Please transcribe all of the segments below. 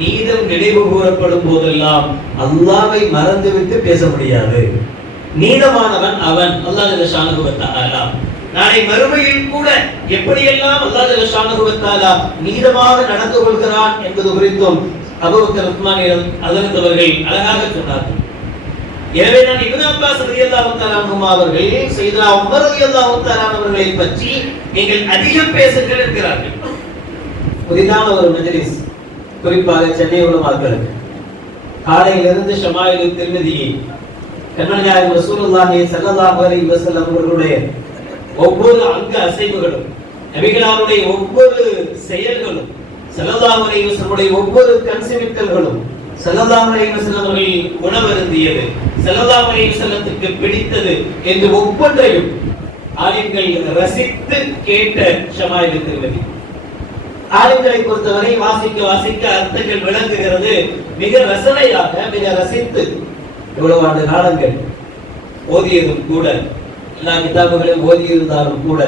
நீதம் நினைவு கூறப்படும் போதெல்லாம் அல்லாஹ்வை மறந்துவிட்டு பேச முடியாது. நீதமானவன் அவன், அல்லாஹ் ஜல்ல ஷானஹு வ தஆலா. நாளை மறுமையில் கூட எப்படியெல்லாம் அல்லாஹ் ஜல்ல ஷானஹு வ தஆலா நீதமாக நடந்து கொள்கிறான் என்பது குறித்தும் அபூபக்கர் உஸ்மான் ஹஜ்ரத் அவர்கள் அழகாக சொன்னார்கள். எனவே நான் இப்னு அப்பாஸ் ரலியல்லாஹு தஆலா அன்ஹுமா அவர்கள் சையதுனா உமர் ரலியல்லாஹு தஆலா அவர்களை பற்றி நீங்கள் அதிகம் பேசுங்கள் என்கிறார்கள். புதிதான ஒரு மஜ்லிஸ், குறிப்பாக சென்னை உலமாக்களுக்கு காலையிலிருந்து ஷமாயில் திர்மிதியை கண்மணி நாயகம் ரசூலுல்லாஹி ஸல்லல்லாஹு அலைஹி வஸல்லம் அவர்களுடைய ஒவ்வொரு அங்க அசைவுகளும், நபிகளாருடைய ஒவ்வொரு செயல்களும், ஸல்லல்லாஹு அலைஹி வஸல்லம் ஒவ்வொரு கன்சிமிட்டல்களும், ஸல்லல்லாஹு அலைஹி வஸல்லம் அவர்கள் உணவருந்தியது, ஸல்லல்லாஹு அலைஹி வஸல்லத்துக்கு பிடித்தது என்று ஒவ்வொன்றையும் ஆலிம்கள் ரசித்து கேட்ட ஷமாயில் திர்மிதி. ஆலிம்களை பொறுத்தவரை வாசிக்க வாசிக்க அர்த்தங்கள் விளங்குகிறது. மிக ரசனையாக, மிக ரசித்து இவ்வளவு ஆண்டு காலங்கள் ஓதியதும் கூட, எல்லா கிதாபுகளையும் ஓதியிருந்தாலும் கூட,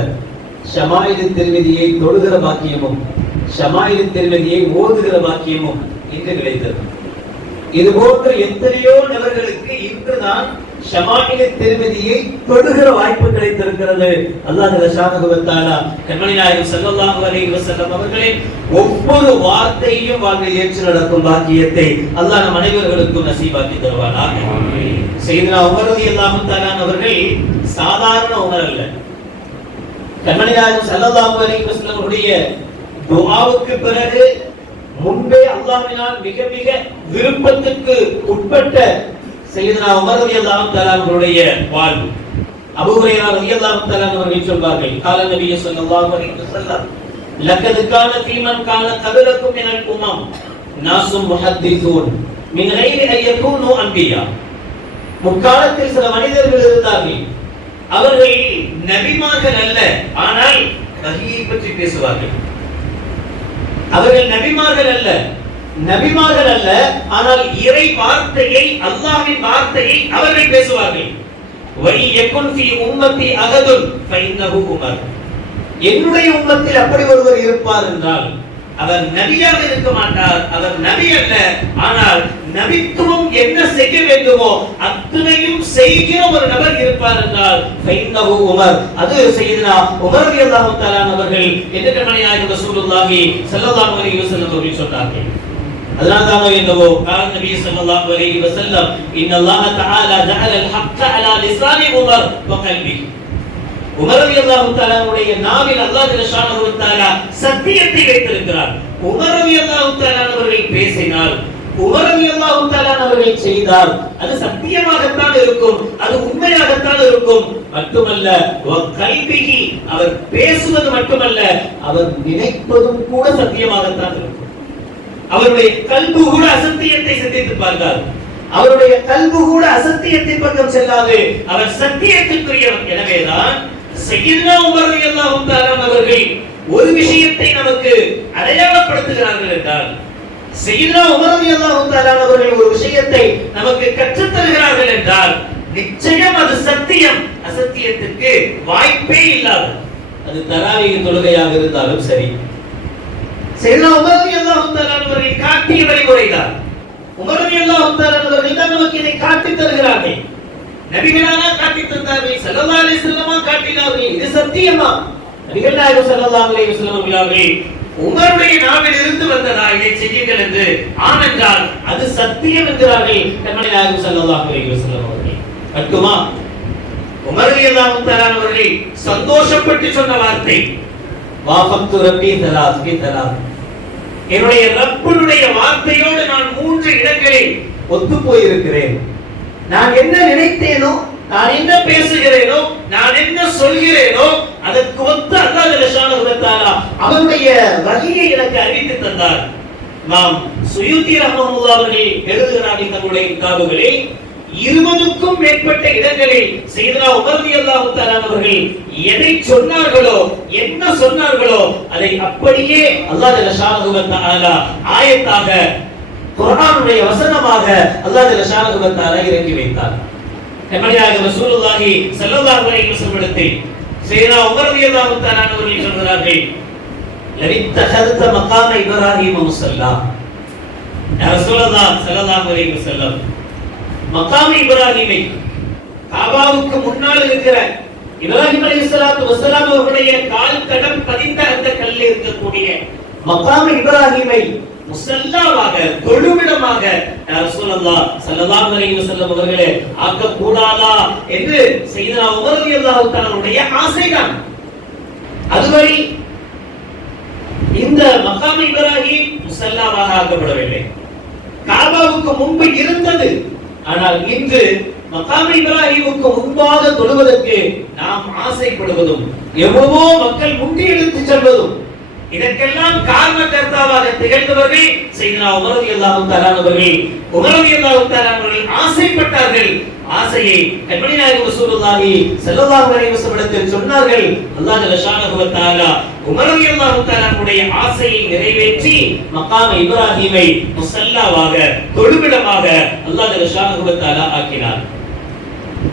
ஷமாயில் திர்மிதியை தொழுகிற பாக்கியமும் ஷமாயில் திர்மிதியை ஓதுகிற பாக்கியமும் இன்று கிடைத்தது. இது போன்ற எத்தனையோ நபர்களுக்கு இன்றுதான் ஷமாயில் திர்மிதியை தொழுகிற வாய்ப்பு கிடைத்திருக்கிறது. அல்லாஹ் ஜல்ல ஷானஹு வ தஆலா கண்மணி நாயகம் ஸல்லல்லாஹு அலைஹி வஸல்லம் அவர்களின் ஒவ்வொரு வார்த்தையையும் வாழ்வில் ஏற்று நடக்கும் பாக்கியத்தை அல்லாஹ் நம் அனைவர்களுக்கும் நசீபாக்கி தருவானாக. ஆமீன். சையதுனா உமர் ரலியல்லாஹு தஆலா அவர்கள் சாதாரண உமர் அல்ல. கண்மணி நாயகம் ஸல்லல்லாஹு அலைஹி வஸல்லம் அவருடைய துஆவுக்கு பிறகு முன்பே அல்லாஹ்வினால் மிக மிக விருப்பத்துக்கு உட்பட்ட சையதுனா உமர் ரலியல்லாஹு தஆலா அவர்களுடைய வாழ்வு. அபூ ஹுரைரா ரலியல்லாஹு தஆலா அவர்கள் சொல்வார்கள், கால நபி ஸல்லல்லாஹு அலைஹி வஸல்லம் லக்கத் கான ஃபீமன் கான கபலக்கும் மினல் உம்மம் நாசும் முஹத்திஸூன் மின் கைரி அன் யகூனு அன்பியா. முக்காலத்தில் சில மனிதர்கள் இருந்தார்கள், அவர்கள் நபிமார்கள் அல்ல, ஆனால் வஹீயை பற்றி பேசுவார்கள். அவர்கள் நபிமார்கள் அல்ல, ஆனால் இறை வார்த்தையை, அல்லாஹ்வின் வார்த்தையை அவர்கள் பேசுவார்கள். வலி யகுன் ஃபீ உம்மத்தி அஹதுன் ஃபஇன்னஹு உமர். என்னுடைய உம்மத்தில் அப்படி ஒருவர் இருப்பார் என்றால் அவர் நபியாக இருக்க மாட்டார், அவர் நபி அல்ல, ஆனால் நபித்துவம் என்ன செய்ய வேண்டுமோ அத்தனையும் செய்கிற ஒரு நபர் இருப்பார் என்றால் ஃபஇன்னஹு உமர். அது சையதுனா உமர் ரலியல்லாஹு தஆலா அவர்கள் என்று கண்மணி நாயகம் ரசூலுல்லாஹி ஸல்லல்லாஹு அலைஹி வஸல்லம் அவர்கள் சொன்னார்கள். அதனால்தான் என்னவோ கால நபி ஸல்லல்லாஹு அலைஹி வஸல்லம் இன்னல்லாஹ தஆலா ஜஅல அல்-ஹக்க அலா லிசானி உமர் வ கல்பிஹி. உமர் ரலியல்லாஹு தஆலா உடைய நாவில் அல்லாஹ் ஜல்ல ஷானஹு வ தஆலா சத்தியத்தை வைத்திருக்கிறார். உமர் ரலியல்லாஹு தஆலா அவர்கள் பேசினால், உமர் ரலியல்லாஹு தஆலா அவர்கள் செய்தால் அது சத்தியமாகத்தான் இருக்கும், அது உண்மையாகத்தான் இருக்கும். மட்டுமல்ல வ கல்பிஹி, அவர் பேசுவது மட்டுமல்ல, அவர் நினைப்பதும் கூட சத்தியமாகத்தான் இருக்கும். அவருடைய கல்பு கூட அசத்தியத்தை சிந்தித்து பார்த்தார். அவருடைய கல்பு கூட அசத்தியத்தின் பக்கம் செல்லாது, அவர் சத்தியத்திற்குரியவர். எனவேதான் சையதுனா உமர் ரலியல்லாஹு தஆலா அவர்கள் ஒரு விஷயத்தை நமக்கு அடையாளப்படுத்துகிறார்கள் என்றால், சையதுனா உமர் ரலியல்லாஹு தஆலா அவர்கள் ஒரு விஷயத்தை நமக்கு கற்றுத் தருகிறார்கள் என்றால் நிச்சயம் அது சத்தியம், அசத்தியத்துக்கு வாய்ப்பே இல்லாது. அது தராவீஹ் தொழுகையாக இருந்தாலும் சரி, சையதுனா உமர் ரலியல்லாஹு தஆலா அவர்கள் காட்டிய வழிமுறைதான். உமர் ரலியல்லாஹு தஆலா அவர்கள் தான் நமக்கு இதை காட்டி தருகிறார்கள். நபிகளானா காட்டி தந்தார்கள், ஸல்லல்லாஹு அலைஹி வஸல்லம் காட்டினார்கள். இது சத்தியமா? நபிகள் நாயகம் ஸல்லல்லாஹு அலைஹி வஸல்லம் அவர்கள் உமருடைய நாவில் இருந்து வந்ததா இதை செய்யுங்கள் என்று ஆனென்றால் அது சத்தியம் என்கிறார்கள் கண்மணி நாயகம் ஸல்லல்லாஹு அலைஹி வஸல்லம் அவர்கள். மட்டுமா உமர் ரலியல்லாஹு தஆலா அவர்கள் சந்தோஷப்பட்டு சொன்ன வார்த்தை வாஃபத்து ரப்பி தலாத் ஃபி தலாத். என்னுடைய ரப்பினுடைய வார்த்தையோடு நான் 3 இடங்களில் ஒத்து போயிருக்கிறேன். நான் என்ன நினைத்தேனோ, நான் என்ன பேசுகிறேனோ, நான் என்ன சொல்கிறேனோ அதற்கு ஒத்த அல்லாஹ் ஜல்ல ஷானஹு வ தஆலா அவருடைய வஹீயை எனக்கு அறிவித்து தந்தார். நாம் சுயூத்தி ரஹ்மத்துல்லாஹி அவர்கள் எழுதுகிறார்கள் தங்களுடைய கிதாபுகளில் 20க்கும் மேற்பட்ட இடங்களில் சையதுனா உமர் ரலியல்லாஹு தஆலா அவர்கள் எதை சொன்னார்களோ, என்ன சொன்னார்களோ அதை அப்படியே அல்லாஹ் ஜல்ல ஷானஹு வ தஆலா ஆயத்தாக, குர்ஆனுடைய வசனமாக அல்லாஹ் ஜல்ல ஷானஹு வ தஆலா இறக்கி வைத்தார். கண்மணி நாயகம் ரசூலுல்லாஹி ஸல்லல்லாஹு அலைஹி வஸல்லம் சையதுனா உமர் ரலியல்லாஹு தஆலா அவர்கள் சொல்கிறார்கள், லவித்தஹத மகாம இப்ராஹீம் முஸல்லா. ரசூலுல்லாஹ் ஸல்லல்லாஹு அலைஹி வஸல்லம் மகாம் இப்ராஹீமை, காபாவுக்கு முன்னால் இருக்கிற இப்ராஹிம் அலைஹிஸ்ஸலாத்து வஸலாம் அவர்களுடைய கால் தடம் பதிந்த அந்த கல்லில் இருக்கக்கூடிய மகாம் இப்ராஹீமை முஸல்லாவாக, தொழுவிடமாக ரசூலுல்லாஹ் ஸல்லல்லாஹு அலைஹி வஸல்லம் அவர்களே ஆக்க கூடாதா என்று சையதுனா உமர் ரலியல்லாஹு தஆலாவுடைய ஆசைதான். அதுவரை இந்த மகாம் இப்ராஹீம் முஸல்லாவாக ஆக்கப்படவில்லை. காபாவுக்கு முன்பு இருந்தது. ஆனால் இன்று மகாம் இப்ராஹீமுக்கு முன்பாக தொழுவதற்கு நாம் ஆசைப்படுவதும் எவ்வளவோ மக்கள் முந்தி எடுத்து செல்வதும் இதற்கெல்லாம் காரணகர்த்தாவாக திகழ்ந்தவர்கள் சையதுனா உமர் ரலியல்லாஹு தஆலா அவர்கள். உமர் ரலியல்லாஹு தஆலா அவர்கள் ஆசைப்பட்டார்கள். ஆசையை கண்மணி நாயகம் ரசூலுல்லாஹி ஸல்லல்லாஹு அலைஹி வஸல்லம் சொன்னார்கள். அல்லாஹ் ஜல்லஷானஹு வ தஆலா உமர் ரலியல்லாஹு தஆலாவுடைய ஆசையை நிறைவேற்றி மகாம் இப்ராஹீமை முஸல்லாவாக, தொழுவிடமாக அல்லாஹ் ஜல்லஷானஹு வ தஆலா ஆக்கினார்.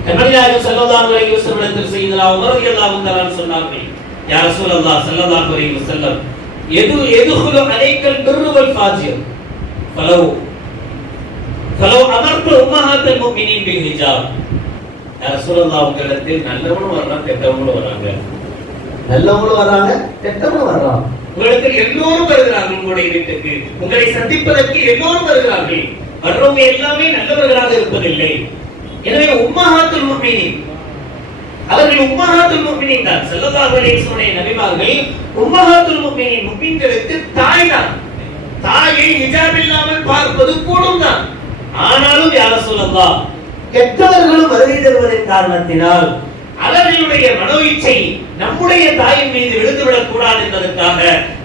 கண்மணி நாயகம் ஸல்லல்லாஹு அலைஹி வஸல்லம் சையதுனா உமர் ரலியல்லாஹு தஆலா சொன்னார்கள், யா ரசூலல்லாஹ் ஸல்லல்லாஹு அலைஹி வஸல்லம் யதுகுலு அலைக்கல் பிர்ரு வல் ஃபாஜிர் ஃபலோ அமர்து உம்மஹாத்துல் முஃமினீன் பில் ஹிஜாப். யா ரசூலல்லாஹ் உங்களிடத்தில் நல்லவனும் வர்றாங்க, கெட்டவனும் வர்றாங்க. நல்லவனும் வர்றாங்க, கெட்டவனும் வர்றாங்க. உங்களிடத்தில் எல்லோரும் வருகிறார்கள். உங்களுடைய வீட்டுக்கு உங்களை சந்திப்பதற்கு எல்லோரும் வருகிறார்கள். வர்றவங்க எல்லாமே நல்லவர்களாக இருப்பதில்லை. எனவே உம்மஹாத்துல் முஃமினீன், அவர்கள் உம்மஹாத்துல் முஃமினீன் தான். ஸல்லல்லாஹு அலைஹி வஸல்லம் நபிமார்கள் உம்மஹாத்துல் முஃமினீன், முஃமின்களுக்கு தாய் தான். தாயை ஹிஜாப் இல்லாமல் பார்ப்பது கூடும் தான். ஆனாலும் யா ரசூலல்லாஹ் கெட்டவர்களும் வருகை தருவதன் காரணத்தினால் அவர்களுடைய மனோ இச்சை நம்முடைய தாயின் மீது விழுந்துவிடக் கூடாது என்பதற்காக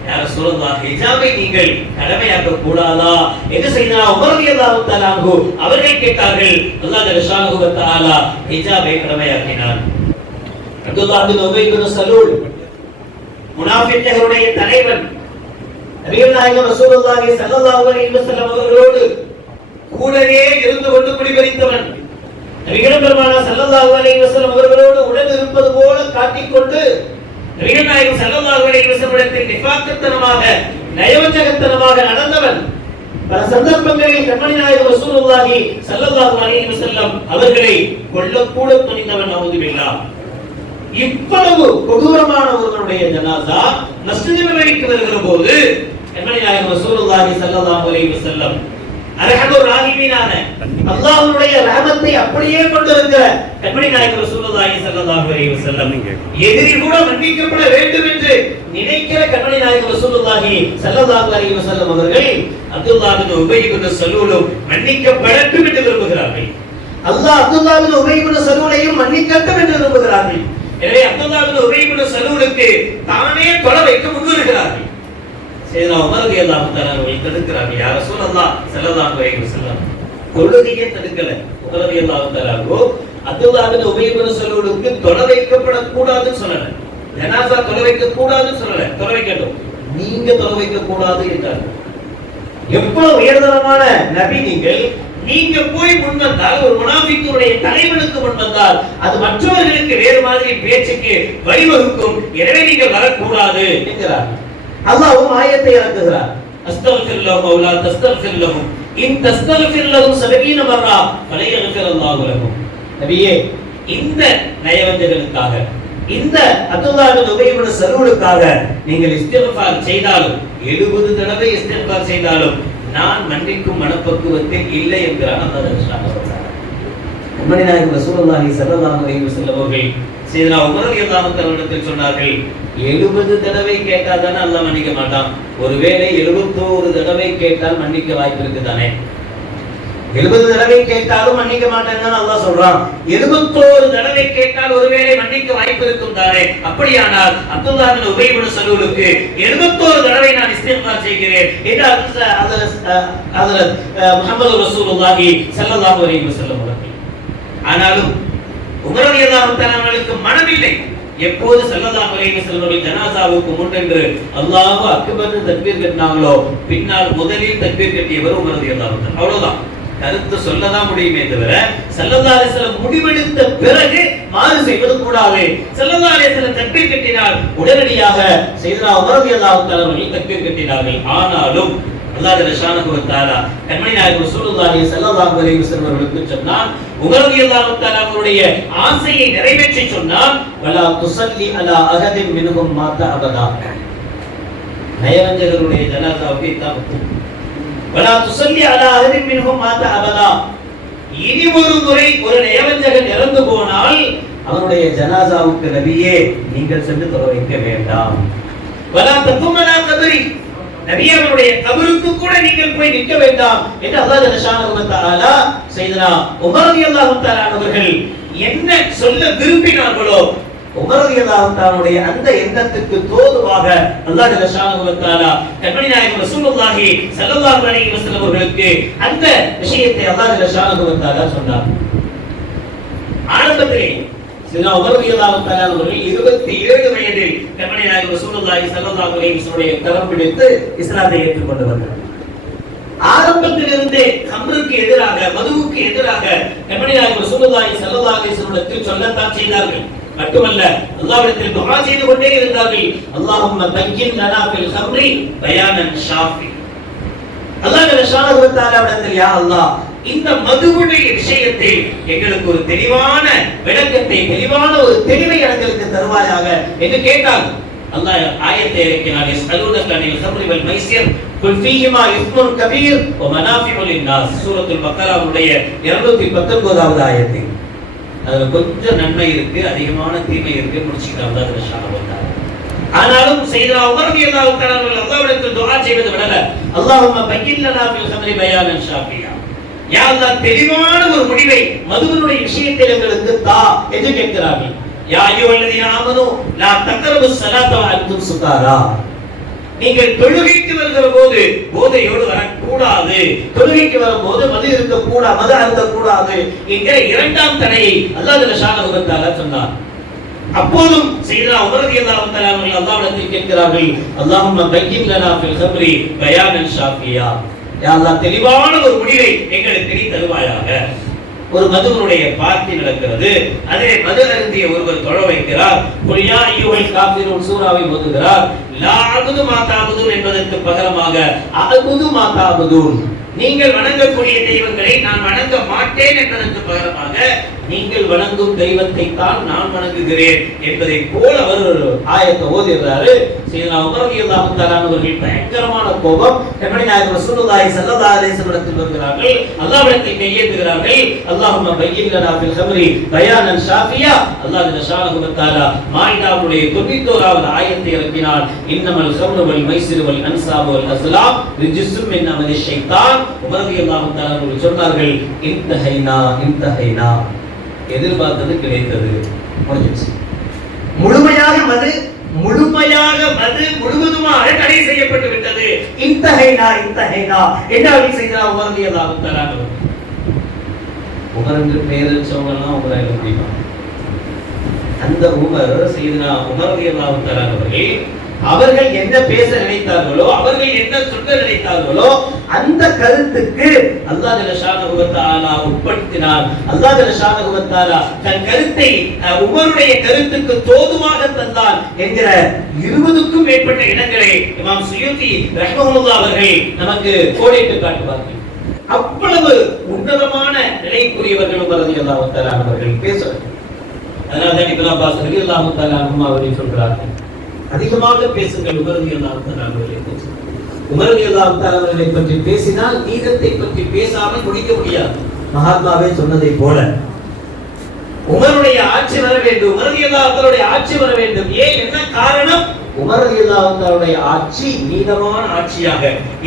யா ரசூலல்லாஹ் ஹிஜாபை நீங்கள் கடமையாக்க கூடாதா என்று சையதுனா உமர் ரலியல்லாஹு தஆலா அன்ஹு அவர்கள் கேட்டார்கள். அல்லாஹ் ஜல்லஷானஹு வ தஆலா ஹிஜாபை கடமையாக்கினார். அப்துல்லாஹ் பின் உபை பின் சலூல் முனாஃபிக்குகளுடைய தலைவன், நபிகள் நாயகம் ரசூலுல்லாஹி ஸல்லல்லாஹு அலைஹி வஸல்லம் அவர்களோடு கூடவே இருந்து கொண்டு குடிபரித்தவன், நபிகள் பெருமானார் ஸல்லல்லாஹு அலைஹி வஸல்லம் அவர்களோடு உடன் இருப்பது போல காட்டிக்கொண்டு நபிகள் நாயகம் ஸல்லல்லாஹு அலைஹி வஸல்லம் நிஃபாக்கத்தனமாக, நயவஞ்சகத்தனமாக நடந்தவன். பல சந்தர்ப்பங்களில் கண்மணி நாயகம் ரசூலுல்லாஹி ஸல்லல்லாஹு அலைஹி வஸல்லம் அவர்களை கொல்லக்கூட துணிந்தவன். நவுதுபில்லாஹ். இவ்வளவு கொடூரமான ஒருவனுடைய ஜனாஸா மஸ்ஜித் நபவிக்கு வருகிற போது கண்மணி நாயகம் ரசூலுல்லாஹி ஸல்லல்லாஹு அலைஹி வஸல்லம் அர்ஹமுர் ராஹிமீனான அல்லாஹ்வுடைய ரஹமத்தை அப்படியே கொண்டிருக்கிற கண்மணி நாயகம் ரசூலுல்லாஹி ஸல்லல்லாஹு அலைஹி வஸல்லம் எதிரி கூட மன்னிக்கப்பட வேண்டும் என்று நினைக்கிற கண்மணி நாயகம் ரசூலுல்லாஹி ஸல்லல்லாஹு அலைஹி வஸல்லம் அவர்கள் அப்துல்லாஹ் பின் உபை பின் சலூல் மன்னிக்கப்படட்டும் என்று விரும்புகிறார்கள். அல்லாஹ் அப்துல்லாஹ் பின் உபை பின் சலூலையும் மன்னிக்கட்டும் என்று விரும்புகிறார்கள். எனவே அப்துல்லாஹ் பின் உபை பின் சலூலுக்கு தானே தொலை வைக்க முன்வருகிறார்கள். சையதுனா உமர் ரலியல்லாஹு தஆலா அவர்கள் தடுக்கிறார்கள். யா ரசூலல்லாஹ் ஸல்லல்லாஹு அலைஹி வஸல்லம் தொழுகையை தடுக்கல. உமர் ரலியல்லாஹு தஆலா அப்துல்லாஹ் பின் உபை பின் சலூலுக்கு தொலை வைக்கப்பட கூடாதுன்னு சொல்லல, ஜனாஸா தொலை வைக்க கூடாதுன்னு சொல்லல, தொலை வைக்கட்டும், நீங்க தொலை வைக்க கூடாது என்றார். எவ்வளவு உயர்தரமான நபி நீங்கள்! நீங்க போய் முன்வந்தால், ஒரு முனாஃபிக்குடைய தலைவனுக்கு முன்வந்தால் அது மற்றவர்களுக்கு வேறு மாதிரி பேச்சுக்கு வழிவகுக்கும். எனவே நீங்கள் வரக்கூடாது என்கிறார். அல்லாஹ்வும் ஆயத்தை இறக்குகிறார். அஸ்தக்ஃபிர் லஹும் வ லா தஸ்தக்ஃபிர் லஹும் இன் தஸ்தக்ஃபிர் லஹும் 70 மர்ரா ஃபலை யக்ஃபிருல்லாஹு லஹும். நபியே, இந்த நயவஞ்சகனுக்காக, இந்த அப்துல்லாஹ் பின் உபை பின் சலூலுக்காக நீங்கள் இஸ்திக்ஃபார் செய்தாலும், 70 தடவை இஸ்திக்ஃபார் செய்தாலும் நான் மன்னிக்கும் மனப்பக்குவத்தில் இல்லை என்கிறார் அல்லாஹ் சுப்ஹானஹு வ தஆலா. கண்மணி நாயகம் ரசூலுல்லாஹி ஸல்லல்லாஹு அலைஹி வஸல்லம் அவர்கள் சையதுனா உமர் ரலியல்லாஹு தஆலாவிடத்தில் சொன்னார்கள், 70 தடவை கேட்டால் தானே அல்லாஹ் மன்னிக்க மாட்டான், ஒருவேளை 71 தடவை கேட்டால் மன்னிக்க வாய்ப்பு இருக்கு தானே? 70 தடவை கேட்டாலும் மன்னிக்க மாட்டேன்னு தான் அல்லாஹ் சொல்றான். 71 தடவை கேட்டால் ஒருவேளை மன்னிக்க வாய்ப்பு இருக்கும் தானே? அப்படியானால் அப்துல்லாஹ் பின் உபை பின் சலூலுக்கு 71 தடவை நான் இஸ்திக்ஃபார் செய்கிறேன் என்று ஹஜ்ரத் முஹம்மது ரசூலுல்லாஹி ஸல்லல்லாஹு அலைஹி வஸல்லம் அவர்கள். ஆனாலும் உமர் ரலியல்லாஹு தஆலா அவர்களுக்கு மனமில்லை. எப்போது ஸல்லல்லாஹு அலைஹி வஸல்லம் ஜனாஸாவுக்கு முன்னென்று அல்லாஹு அக்பர் தக்பீர் கட்டினாங்களோ, பின்னால் முதலில் தக்பீர் கட்டியவர் உமர் ரலியல்லாஹு தஆலா. அவ்வளவுதான், கருத்து சொல்லதான் முடியுமே தவிர ஸல்லல்லாஹு அலைஹி வஸல்லம் முடிவெடுத்த பிறகு மாறு செய்வது கூடாது. ஸல்லல்லாஹு அலைஹி வஸல்லம் தக்பீர் கட்டினார், உடனடியாக சையதுனா உமர் ரலியல்லாஹு தஆலா அவர்கள் தக்பீர் கட்டினார்கள். ஆனாலும் அல்லாஹ் ஜல்லஷானஹு வ தஆலா கண்மணி நாயகம் ரசூலுல்லாஹி ஸல்லல்லாஹு அலைஹி வஸல்லம் அவர்களுக்கு சொன்னான், உமர் ரலியல்லாஹு தஆலா அவருடைய ஆசையை நிறைவேற்றி சொன்னான், வலா துஸல்லி அலா அஹதின் மின்ஹும் மாத அபதா. நயவஞ்சகருடைய ஜனாசாவுக்கு இதான் வலா துஸல்லி அலா அஹதின் மின்ஹும் மாத அபதா. இனி ஒரு முறை ஒரு நயவஞ்சகன் இறந்து போனால் அவனுடைய ஜனாசாவுக்கு நபியே நீங்கள் சென்று தொழ வைக்க வேண்டாம். வலா தகும் அலா கபரி, நபி அவருடைய கபருக்கு கூட நீங்கள் போய் நிற்க வேண்டாம் என்று அல்லாஹ் ஜல்லஷானஹு வ தஆலா சையதுனா உமர் ரலியல்லாஹு தஆலா அவர்கள் என்ன சொல்ல விரும்பினார்களோ, உமர் ரலியல்லாஹு தஆலாவுடைய அந்த எண்ணத்துக்கு தோதுவாக அல்லாஹ் ஜல்லஷானஹு வ தஆலா கண்மணி நாயகம் ரசூலுல்லாஹி ஸல்லல்லாஹு அலைஹி வஸல்லம் அவர்களுக்கு அந்த விஷயத்தை அல்லாஹ் ஜல்லஷானஹு வ தஆலா சொன்னார். ஆரம்பத்திலே சையதுனா உமர் ரலியல்லாஹு தஆலா அவர்கள் 27 வயதில் கண்மணி நாயகம் ரசூலுல்லாஹி ஸல்லல்லாஹு அலைஹி வஸல்லம் கரம் பிடித்து இஸ்லாத்தை ஏற்றுக்கொண்டு வந்தார். ஆரம்பத்திலிருந்தே கம்ருக்கு எதிராக, மதுவுக்கு எதிராக கண்மணி நாயகம் ரசூலுல்லாஹி ஸல்லல்லாஹு அலைஹி வஸல்லம் சொல்லத்தான் செய்தார்கள். மட்டுமல்ல, அல்லாஹ்விடத்தில் துஆ செய்து கொண்டே இருந்தார்கள். அல்லாஹும்ம பய்யின் லனா ஃபில் கம்ரி பயானன் ஷாஃபி. அல்லாஹ் ஜல்லஷானஹு வ தஆலாவிடத்தில், யா அல்லாஹ், இந்த மதுவுடைய விஷயத்தில் எங்களுக்கு ஒரு தெளிவான விளக்கத்தை, தெளிவான ஒரு தெளிவை எங்களுக்கு தருவாயாக என்று கேட்டார். அல்லாஹ் ஆயத்தை இறக்கினார், யஸ்அலூனக அனில் கம்ரி வல் மைஸிர் குல் ஃபீஹிமா இஸ்முன் கபீர் வ மனாஃபிஉ லின்னாஸ். சூரத்துல் பக்ராவுடைய 219வது ஆயத்து. அதுல கொஞ்சம் நன்மை இருக்கு, அதிகமான தீமை இருக்கு, முடிச்சுக்கிட்டு அல்லாஹ் ஜல்லஷானஹு வ தஆலா. ஆனாலும் சையதுனா உமர் ரலியல்லாஹு தஆலா அல்லாஹ்விடத்தில் துஆ செய்வது விடல, அல்லாஹும்ம பய்யின் லனா ஃபில் கம்ரி பயானன் ஷாஃபியா. யா அல்லாஹ், தெளிவான ஒரு முடிவை மதுவினுடைய விஷயத்தில் எங்களுக்கு தா என்று கேட்கிறார்கள். யா அய்யுஹல்லதீன ஆமனூ லா தக்ரபுஸ் ஸலாத வ அன்தும் சுகாரா. நீங்கள் தொழுகைக்கு வருகிற போது போதையோடு வரக்கூடாது, தொழுகைக்கு வரும்போது மது இருக்கக்கூடாது, மது அருந்தக்கூடாது என்கிற இரண்டாம் தடையை அல்லாஹ் ஜல்லஷானஹு வ தஆலா சொன்னார். அப்போதும் சையதுனா உமர் ரலியல்லாஹு தஆலா அவர்கள் அல்லாஹ்விடத்தில் கேட்கிறார்கள், அல்லாஹும்ம பய்யின் லனா ஃபில் கம்ரி பயானன் ஷாஃபியா. யா அல்லாஹ், தெளிவான ஒரு முடிவை எங்களுக்கு நீ தருவாயாக. ஒரு மதுவனுடைய பார்ட்டி நடக்கிறது, அதிலே மது அருந்திய ஒருவர் தொழ வைக்கிறார். குல் யா அய்யுஹல் காஃபிரூன் சூராவை ஓதுகிறார். லா அஅபுது மா தஅபுதூன் என்பதற்கு பகரமாக அஅபுது மா தஅபுதூன், நீங்கள் வணங்கக்கூடிய தெய்வங்களை நான் வணங்க மாட்டேன் என்பதற்கு பகரமாக நீங்கள் வணங்கும் தெய்வத்தை தான் நான் வணங்குகிறேன் என்பதை போல அவர் ஆயத்தை ஓதுகிறாரு. சையதுனா உமர் ரலியல்லாஹு தஆலா அவர்கள் பயங்கரமான கோபம், கண்மணி நாயகம் ரசூலுல்லாஹி ஸல்லல்லாஹு அலைஹி வஸல்லம் வருகிறார்கள், அல்லாஹ்விடத்தில் கையேந்துகிறார்கள். அல்லாஹும்ம பய்யின் லனா ஃபில் கம்ரி பயானன் ஷாஃபியா. அல்லாஹ் ஜல்லஷானஹு வ தஆலா மாயிதாவுடைய 91வது ஆயத்தை இறக்கினார். இன்னமல் கம்ரு வல் மைஸிர் வல் அன்சாப் வல் அஸ்லாம் ரிஜ்ஸும் மின் அமலி ஷைத்தான். உமர் ரலியல்லாஹு தஆலா அவர்கள் சொன்னார்கள், இன்தஹைனா இன்தஹைனா, எதிர்பார்த்தது கிடைத்தது, முடிஞ்சிச்சு. முழுமையாக மது முழுவதுமாக தடை செய்யப்பட்டு விட்டது. இன்தஹைனா இன்தஹைனா என்ன செய்தார் உமர் ரலியல்லாஹு தஆலா. உமர் என்று பெயர் வச்சவங்கலாம் உமர் எழுத முடியுமா? அந்த உமர் சையதுனா உமர் ரலியல்லாஹு தஆலா அவர்கள் என்ன பேச நினைத்தார்களோ, அவர்கள் என்ன சொல்ல நினைத்தார்களோ அந்த கருத்துக்கு அல்லாஹ் ஜல்லஷானஹு வ தஆலா உட்படுத்தினார். அல்லாஹ் ஜல்லஷானஹு வ தஆலா தன் கருத்தை உமருடைய கருத்துக்கு தோதுவாக தந்தான் என்கிற 20க்கும் மேற்பட்ட இடங்களை இமாம் சுயூத்தி ரஹ்மஹுல்லாஹ் அவர்கள் நமக்கு கோடிட்டு காட்டுவார்கள். அவ்வளவு உன்னதமான நிலைக்குரியவர்கள் உமர் ரலியல்லாஹு தஆலா அவர்கள் பேசுவார்கள். அதனால தான் இப்னு அப்பாஸ் ரலியல்லாஹு தஆலா அன்ஹு அவர்கள் சொல்றார்கள், அதிகமாக பேசுங்கள் உமர் ரலியல்லாஹு தஆலா அவர்களை பற்றி. உமர் ரலியல்லாஹு தஆலா அவர்களை பற்றி பேசினால் நீதத்தை பற்றி பேசாமல் முடிக்க முடியாது. மகாத்மாவே சொன்னதை போல உமருடைய ஆட்சி வர வேண்டும், உமர் ரலியல்லாஹு தஆலாவுடைய ஆட்சி வர வேண்டும். ஏன், என்ன காரணம்? உமர் ரலியல்லாஹு தஆலாவுடைய ஆட்சி நீதமான ஆட்சியாக,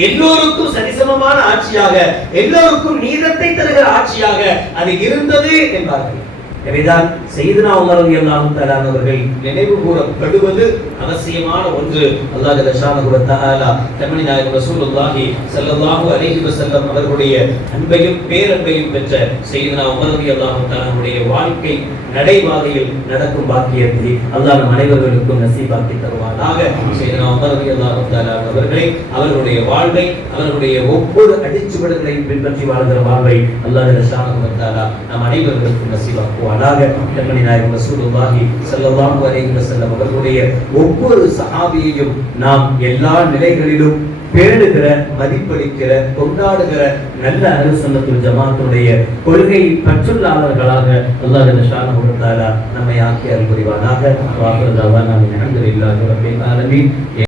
எல்லோருக்கும் சரிசமமான ஆட்சியாக, எல்லோருக்கும் நீதத்தை தருகிற ஆட்சியாக அது இருந்தது என்பார்கள். எனவேதான் சையதுனா உமர் ரலியல்லாஹு தஆலா அவர்கள் நினைவு கூறப்படுவது அவசியமான ஒன்று. அல்லாஹ் ஜல்லஷானஹு வ தஆலா கண்மணி நாயகம் ரசூலுல்லாஹி ஸல்லல்லாஹு அலைஹி வஸல்லம் அவர்களுடைய அன்பையும் பேரன்பையும் பெற்ற சையதுனா உமர் ரலியல்லாஹு தஆலாவுடைய வாழ்க்கை நடைபாதையில் நடக்கும் பாக்கியத்தை அல்லாஹ் நம் அனைவர்களுக்கும் நசீபாக்கி தருவானாக. சையதுனா உமர் ரலியல்லாஹு தஆலா அவர்களை, அவர்களுடைய வாழ்வை, அவர்களுடைய ஒவ்வொரு அடிச்சுவடுகளையும் பின்பற்றி வாழ்கிற வாழ்வை அல்லாஹ் ஜல்லஷானஹு வ தஆலா நம் அனைவர்களுக்கும் நசீபாக்குவார். கண்மணி நாயகம் ரசூலுல்லாஹி ஸல்லல்லாஹு அலைஹி வஸல்லம் அவர்களுடைய ஒவ்வொரு சஹாபியையும் நாம் எல்லா நிலைகளிலும் பேணுகிற, மதிப்பளிக்கிற, கொண்டாடுகிற நல்ல அஹ்லுஸ் சுன்னத் வல் ஜமாஅத்துடைய கொள்கை பற்றுள்ளாளர்களாக அல்லாஹ் ஜல்லஷானஹு வ தஆலா நம்மை ஆக்கி அருள் புரிவானாக. வ ஆகிரு தஅவானா அல்ஹம்துலில்லாஹி ரப்பில் ஆலமீன்.